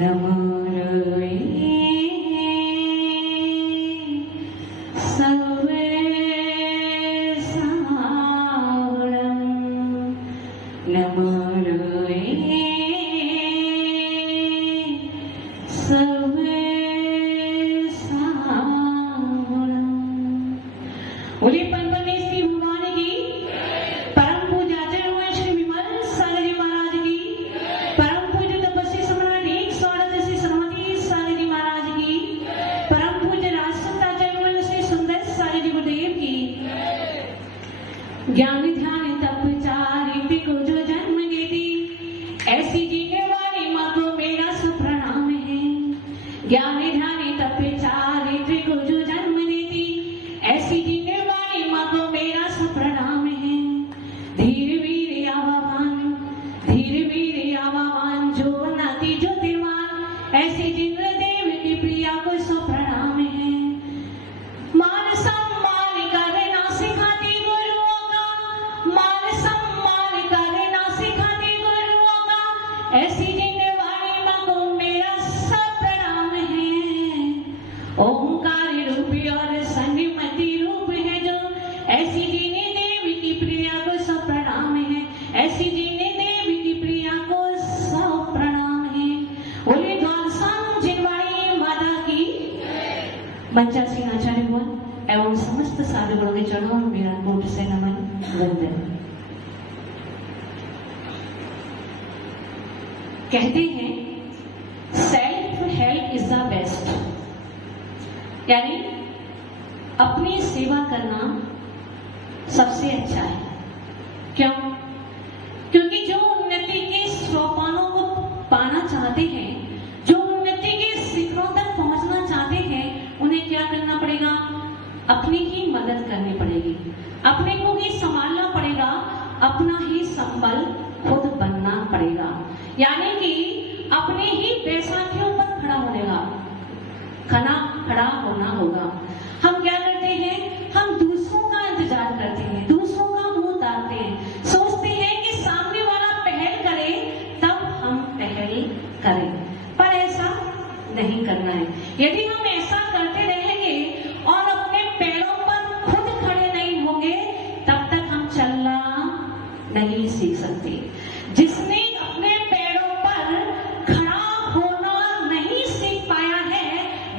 नमो ज्ञान ध्यान तप चारित्र को जो जन्म देती, ऐसी जीने वाली माँ को मेरा सुप्रणाम है। ज्ञान ध्यान तप चारित्र को जो जन्म देती, ऐसी जीने वाली माँ को मेरा सुप्रणाम है। धीर वीर आवामान जो बनाती ज्योतिर्मान, ऐसी जिंद्र देव की प्रिया को सुप्रणाम है। मान सम्मान करना सिखाती गुरुओं का, मान सम्मान करना सिखाती गुरुओं का, ऐसी जीने वाली माँ को मेरा सप्रणाम है। ओंकार रूप और संगमति रूप है जो, ऐसी जीने देवी की प्रिया को सप्रणाम है। ऐसी जीने देवी की प्रिया को सप्रणाम है। बोले द्वादशांग जिनवाणी माता की। बच्चा सिंह आचार्य भवन एवं समस्त साधुगणों के चरणों में मेरा कोट से नमन वंदन। कहते हैं self help is the best, यानी अपनी सेवा करना सबसे अच्छा है। क्यों? क्योंकि जो उन्नति के सोपानों को पाना चाहते हैं, जो उन्नति के शिखरों तक पहुंचना चाहते हैं, उन्हें क्या करना पड़ेगा? अपनी ही मदद करनी पड़ेगी, अपने को ही संभालना पड़ेगा, अपना ही संबल खुद बनना पड़ेगा। यानी कि अपने ही बैसाखियों पर खड़ा होना होगा। हम क्या करते हैं? हम दूसरों का इंतजार करते हैं, दूसरों का मुंह ताकते हैं, सोचते हैं कि सामने वाला पहल करे तब हम पहल करें, पर ऐसा नहीं करना है। यदि हम ऐसा करते रहेंगे और अपने पैरों पर खुद खड़े नहीं होंगे, तब तक हम चलना नहीं सीख सकते। जिसने अपने पैरों पर खड़ा होना नहीं सीख पाया है,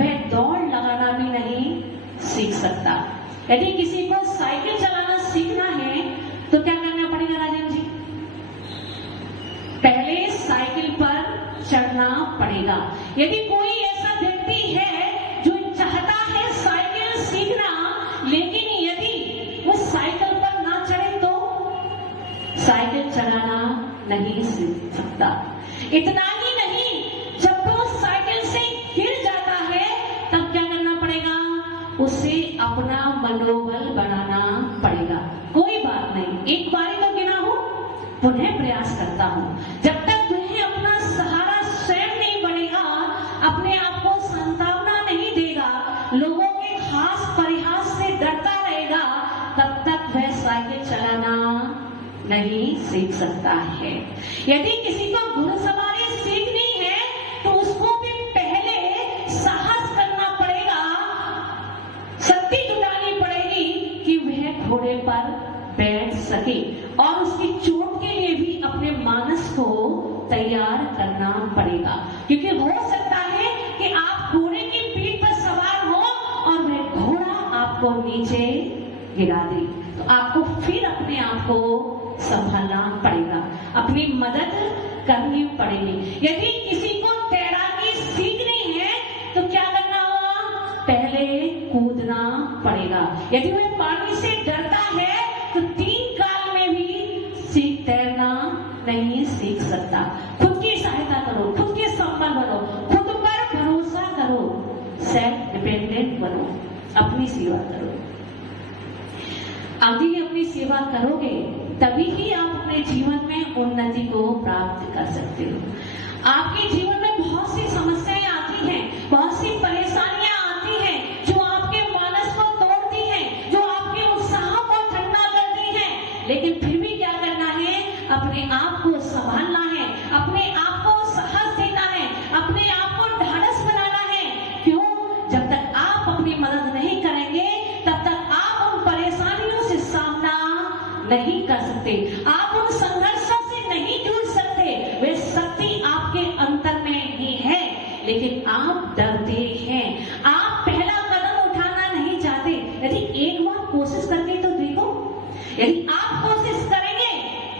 वह दौड़ लगाना भी नहीं सीख सकता। यदि किसी को साइकिल चलाना सीखना है तो क्या करना पड़ेगा राजन जी? पहले साइकिल पर चढ़ना पड़ेगा। यदि कोई ऐसा व्यक्ति है जो चाहता है साइकिल सीखना, लेकिन यदि वो साइकिल पर ना चढ़े तो साइकिल चलाना नहीं सीख सकता। इतना ही नहीं, जब वो साइकिल से गिर जाता है तब क्या करना पड़ेगा? उसे अपना मनोबल बनाना पड़ेगा। कोई बात नहीं, एक बारी तो गिरा हूं, पुनः प्रयास करता हूं। जब तक वह अपना सहारा स्वयं नहीं बनेगा, अपने आप को संतावना नहीं देगा, लोगों के हास परिहास से डरता रहेगा, तब तक वह साइकिल चलाना नहीं सीख सकता है। यदि किसी को घुड़सवारी सीखनी है तो उसको भी पहले साहस करना पड़ेगा, शक्ति जुटानी पड़ेगी कि वह घोड़े पर बैठ सके, और उसकी चोट के लिए भी अपने मानस को तैयार करना पड़ेगा। क्योंकि हो सकता है कि आप घोड़े की पीठ पर सवार हो और वह घोड़ा आपको नीचे गिरा दे, तो आपको फिर अपने आप को संभालना पड़ेगा, अपनी मदद करनी पड़ेगी। यदि किसी को तैराकी सीखनी है तो क्या करना होगा? पहले कूदना पड़ेगा। यदि वह पानी से डरता है तो 3 काल में भी तैरना नहीं सीख सकता। खुद की सहायता करो, खुद के संबल बनो, खुद पर भरोसा करो, सेल्फ डिपेंडेंट बनो, अपनी सेवा करो। यदि अपनी सेवा करोगे तभी ही आप अपने जीवन में उन्नति को प्राप्त कर सकते हो। आपके जीवन में बहुत सी समस्याएं आती हैं, बहुत सी परेशानियां आती हैं जो आपके मानस को तोड़ती हैं, जो आपके उत्साह को ठंडा करती हैं, लेकिन फिर भी क्या करना है? अपने आप को संभालना है, अपने आप को साहस देना है, अपने आप को ढाढ़स बनाना है। क्यों? जब तक आप अपनी मदद नहीं करेंगे तब तक आप उन परेशानियों से सामना नहीं कर सकते, आप उन संघर्षों से नहीं जुड़ सकते। वे शक्ति आपके अंतर में ही है, लेकिन आप डरते हैं, आप पहला कदम उठाना नहीं चाहते। यदि एक बार कोशिश करके तो देखो, यदि आप कोशिश करेंगे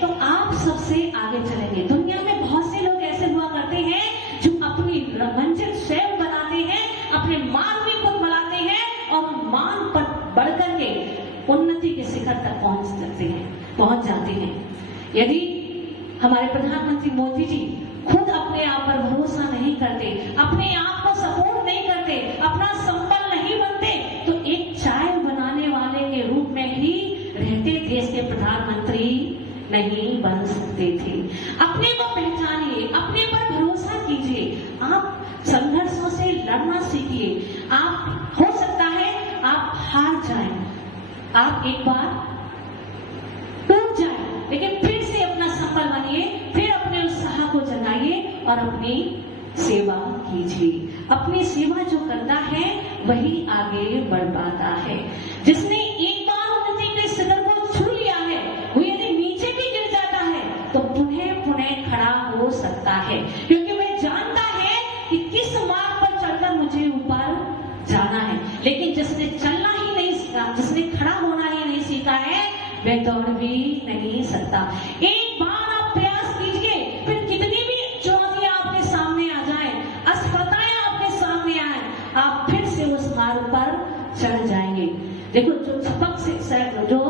तो आप सबसे आगे चलेंगे। दुनिया में बहुत से लोग ऐसे हुआ करते हैं जो अपनी मंजिल स्वयं बनाते हैं, अपने मान भी खुद बनाते हैं और मान पर बढ़कर के उन्नति के शिखर तक पहुंच जाते हैं। यदि हमारे प्रधानमंत्री मोदी जी खुद अपने आप पर भरोसा नहीं करते, अपने आप को सपोर्ट नहीं करते, अपना संबल नहीं बनते, तो एक चाय बनाने वाले के रूप में ही रहते देश के प्रधानमंत्री नहीं बन सकते थे। अपने को पहचानिए, अपने पर भरोसा कीजिए, आप संघर्षों से लड़ना सीखिए। आप हो सकता है आप हार जाएं, आप एक बार टूट जाएं, लेकिन फिर से अपना संबल बनिए, फिर अपने उत्साह को जगाइए और अपनी सेवा कीजिए। अपनी सेवा जो करता है वही आगे बढ़ पाता है। जिसने एक बार उन्नति के शिखर को छू लिया है, वो यदि नीचे भी गिर जाता है तो पुनः खड़ा हो सकता है, क्योंकि वह जानता है कि किस मार्ग पर चढ़कर मुझे ऊपर जाना है। लेकिन जिसने चलना ही नहीं सीखा, जिसने खड़ा होना ही नहीं सीखा है, वह दौड़ भी नहीं सकता। एक बार आप प्रयास कीजिए, फिर कितनी भी चुनौतियां आपके सामने आ जाएं, असफलताएं आपके सामने आए, आप फिर से उस मार्ग पर चढ़ जाएंगे। देखो, जो छपक से जो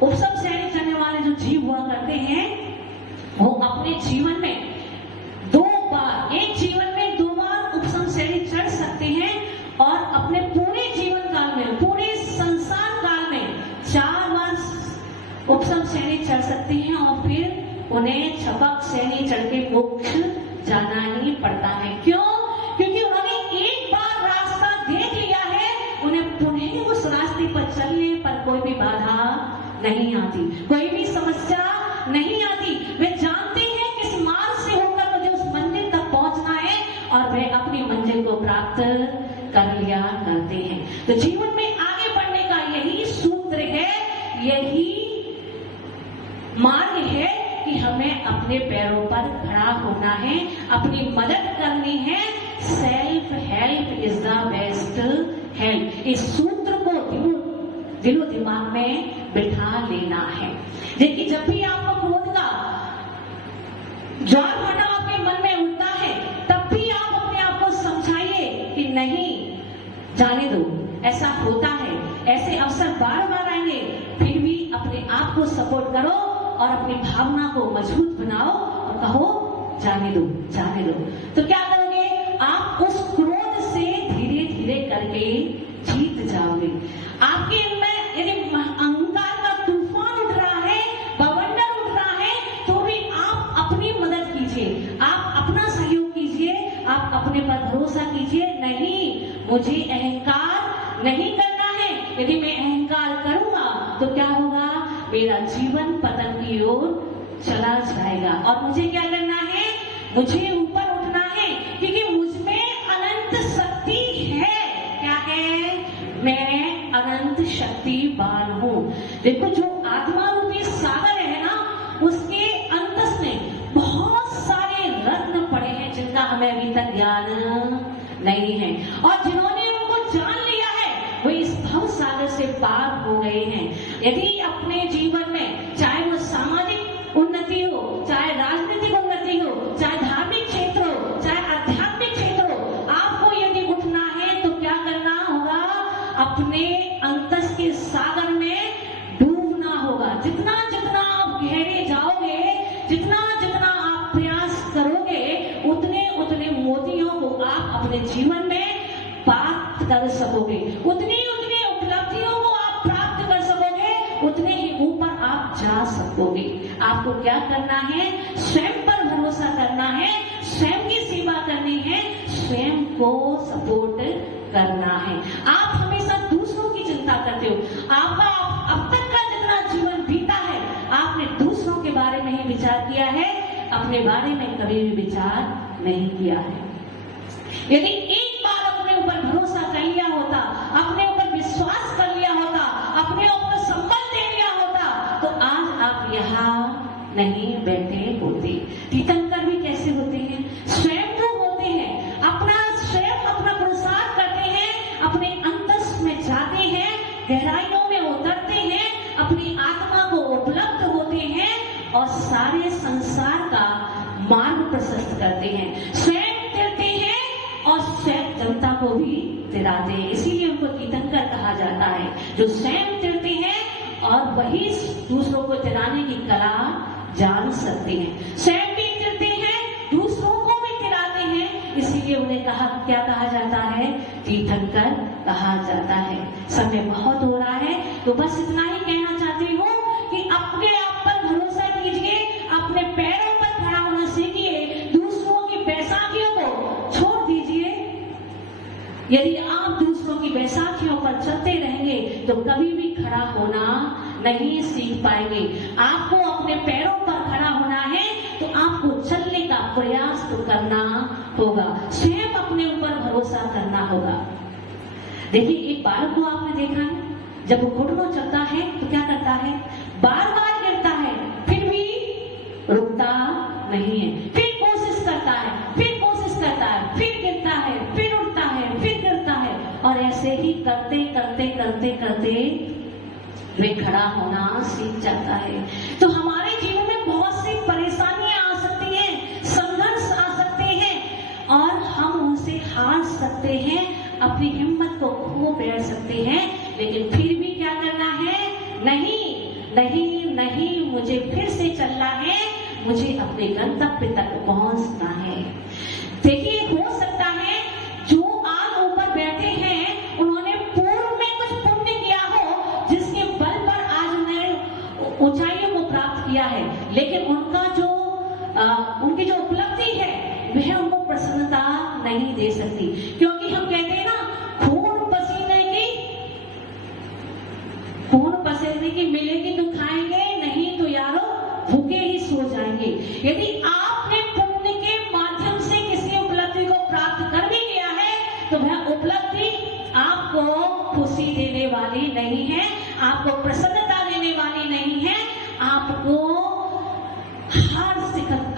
उपसम श्रेणी चढ़ने वाले जो जीव हुआ करते हैं, वो अपने जीवन में एक जीवन में 2 बार उपसम श्रेणी चढ़ सकते हैं और अपने पूरे जीवन काल में, पूरे संसार काल में 4 बार उपसम श्रेणी चढ़ सकते हैं और फिर उन्हें छपक श्रेणी चढ़ के मोक्ष जाना ही पड़ता है। क्यों? क्योंकि उन्होंने एक बार रास्ता देख लिया है, उन्हें पुनः उस रास्ते पर चलने पर कोई भी बाधा नहीं आती, कोई भी समस्या नहीं आती। वे जानते हैं किस मार्ग से होकर मुझे उस मंजिल तक पहुंचना है और वे अपनी मंजिल को प्राप्त कर लिया करते हैं। तो जीवन में आगे बढ़ने का यही सूत्र है, यही मार्ग है कि हमें अपने पैरों पर खड़ा होना है, अपनी मदद करनी है। Self help is the best help. इस सूत्र को दिलो दिमाग में बिठा लेना है। देखिए, जब भी आपको क्रोध का ज्वार भाटा आपके मन में उठता है, तब भी आप अपने आप को समझाइए कि नहीं, जाने दो, ऐसा होता है, ऐसे अवसर बार बार आएंगे, फिर भी अपने आप को सपोर्ट करो और अपनी भावना को मजबूत बनाओ और कहो जाने दो, जाने दो। तो क्या करोगे? आप उस क्रोध से धीरे धीरे करके जीत जाओगे। आपके अंदर यदि अहंकार का तूफान उठ रहा है, बवंडर उठ रहा है, तो भी आप अपनी मदद कीजिए, आप अपना सहयोग कीजिए, आप अपने पर भरोसा कीजिए। नहीं, मुझे अहंकार नहीं करना है। यदि मैं अहंकार करूंगा तो क्या होगा? मेरा जीवन पतन की ओर चला जाएगा। और मुझे क्या करना है? मुझे ऊपर उठना है, क्योंकि मुझमें अनंत शक्ति है। क्या है? मैं अनंत शक्तिवान हूँ। देखो, जो आत्मा रूपी सागर है ना, उसके अंतस में बहुत सारे रत्न पड़े हैं जिनका हमें अभी तक ज्ञान नहीं है, और जिन्होंने उनको जान लिया है वो इस भव सागर से पार हो गए हैं। यदि अपने जीवन में, चाहे वो सामाजिक उन्नति हो, चाहे राजनीतिक उन्नति हो, चाहे धार्मिक क्षेत्र हो, चाहे आध्यात्मिक क्षेत्र हो, आपको यदि उठना है तो क्या करना होगा? अपने अंतस के जितना जितना आप गहरे जाओगे, जितना जितना आप प्रयास करोगे, उतने उतने मोतियों को आप अपने जीवन में प्राप्त कर सकोगे, उतनी उतनी उपलब्धियों को आप प्राप्त कर सकोगे, उतने ही ऊपर आप जा सकोगे। आपको क्या करना है? स्वयं पर भरोसा करना है, स्वयं की सेवा करनी है, स्वयं को सपोर्ट करना है। आप हमेशा दूसरों की चिंता करते हो। आपका अब तक का जितना जीवन बीता है, आपने दूसरों के बारे में ही विचार किया है, अपने बारे में कभी भी विचार नहीं किया है। यदि एक बार अपने ऊपर भरोसा कर लिया होता, अपने ऊपर विश्वास कर लिया होता, अपने ऊपर संबल दे लिया होता, तो आज आप यहाँ नहीं बैठे होते। तीर्थंकर भी कैसे होते हैं? स्वयं तो होते हैं, अपना स्वयं अपना पुरुषार्थ करते हैं, अपने अंतस में जाते हैं, गहराइयों में उतरते हैं, अपनी आत्मा को उपलब्ध होते हैं और सारे संसार का मार्ग प्रशस्त करते हैं। स्वयं तिरते हैं और स्वयं जनता को भी तिराते हैं। इसीलिए उनको तीर्थंकर कहा जाता है, जो स्वयं तिरते हैं और वही दूसरों को तिराने की कला जान सकते हैं। स्वयं भी तिरते हैं, दूसरों को भी तिराते हैं, इसीलिए उन्हें क्या कहा जाता है? तीर्थंकर कहा जाता है। समय बहुत हो रहा है, तो बस इतना ही कहना चाहती हूँ कि अपने आप पर भरोसा कीजिए, अपने पैरों पर खड़ा होना सीखिए, दूसरों की बैसाखियों को छोड़ दीजिए। यदि आप दूसरों की बैसाखियों पर चलते रहेंगे तो कभी भी खड़ा होना नहीं सीख पाएंगे। आपको अपने पैरों पर खड़ा होना है तो आपको चलने का प्रयास तो करना होगा, स्वयं अपने ऊपर भरोसा करना होगा। देखिए, एक बालक को आपने देखा है, जब वो घुटनों चलता है तो क्या करता है? बार बार गिरता है, फिर भी रुकता नहीं है, फिर कोशिश करता है, फिर कोशिश करता है, फिर गिरता है, फिर उठता है, फिर गिरता है, और ऐसे ही करते करते करते करते वे खड़ा होना सीख जाता है। तो हमारे जीवन में बहुत सी परेशानियां आ सकती हैं, संघर्ष आ सकते हैं और हम उनसे हार सकते हैं, अपनी हिम्मत को खो बैठ सकते हैं, लेकिन फिर भी क्या करना है? नहीं नहीं नहीं, मुझे फिर से चलना है, मुझे अपने गंतव्य तक पहुंचना है। देखिए, हो सकता है जो आज ऊपर बैठे हैं उन्होंने पूर्व में कुछ पुण्य किया हो, जिसके बल पर आज उन्होंने ऊंचाइयों को प्राप्त किया है, लेकिन उनकी जो उपलब्धि है वह उनको प्रसन्नता नहीं दे सकती। क्योंकि हम कहते हैं ना, खून पसीने की मिलेगी तो खाएंगे, नहीं तो यारो भूखे ही सो जाएंगे। यदि आपने पुण्य के माध्यम से किसी उपलब्धि को प्राप्त कर भी लिया है तो वह उपलब्धि आपको खुशी देने वाली नहीं है, आपको प्रसन्नता देने वाली नहीं है, आपको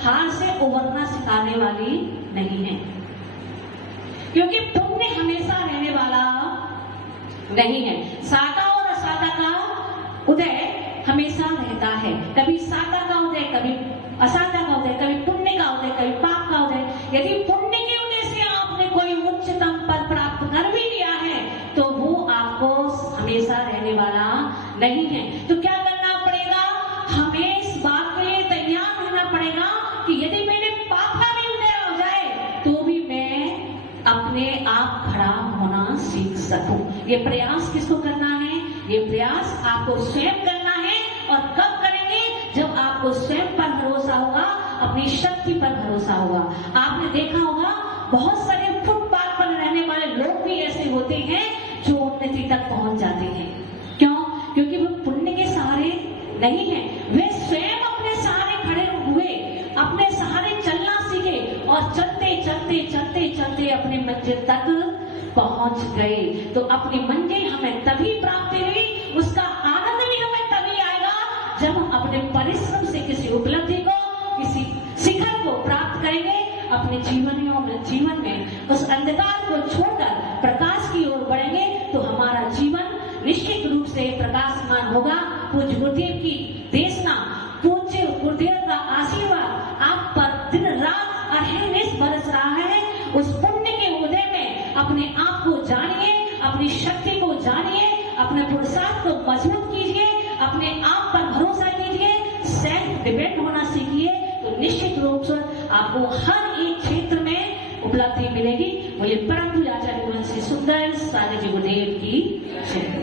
हार से उबरना सिखाने वाली नहीं है। क्योंकि पुण्य हमेशा रहने वाला नहीं है। सादा और असादा का उदय हमेशा रहता है, कभी सादा का उदय, कभी असादा का उदय, कभी पुण्य का उदय, कभी पाप का उदय। यदि पुण्य के उदय से आपने कोई उच्चतम पद प्राप्त कर भी लिया है तो वो आपको हमेशा रहने वाला नहीं है। तो क्या करना पड़ेगा? हमें इस बात के लिए तैयार रहना पड़ेगा कि यदि मेरे पाप का भी उदय हो जाए तो भी मैं अपने आप खड़ा होना सीख सकूं। ये प्रयास किसको करना है? ये प्रयास आपको स्वयं करना है। और कब करेंगे? जब आपको स्वयं पर भरोसा होगा, अपनी शक्ति पर भरोसा होगा। आपने देखा होगा बहुत सारे फुटपाथ पर रहने वाले लोग भी ऐसे होते हैं जो उन्नति तक पहुंच जाते हैं। क्यों? क्योंकि वो पुण्य के सहारे नहीं है, वे स्वयं अपने सहारे खड़े हुए, अपने सहारे चलना सीखे और चलते चलते चलते चलते अपने मंजिल तक पहुंच गए। तो अपनी मंजिल हमें तभी प्राप्त हुई, उसका आनंद भी हमें तभी आएगा जब हम अपने परिश्रम से किसी उपलब्धि को, किसी शिखर को प्राप्त करेंगे। अपने जीवन में उस अंधकार को छोड़कर प्रकाश की ओर बढ़ेंगे तो हमारा जीवन निश्चित रूप से प्रकाशमान होगा। पूज्य गुरुदेव की देशना, पूज्य गुरुदेव का आशीर्वाद आप पर दिन रात अहरनिश बरस रहा है। उस पुण्य के उदय में अपने आप को जानिए, अपनी शक्ति को जानिए, अपने पुरुषार्थ को मजबूत कीजिए, अपने आप पर भरोसा डिपेंड होना सीखिए, तो निश्चित रूप से आपको हर एक क्षेत्र में उपलब्धि मिलेगी। बोले परम पूज्य आचार्य गुरु श्री सुखदेव सागर जी गुरुदेव की जय।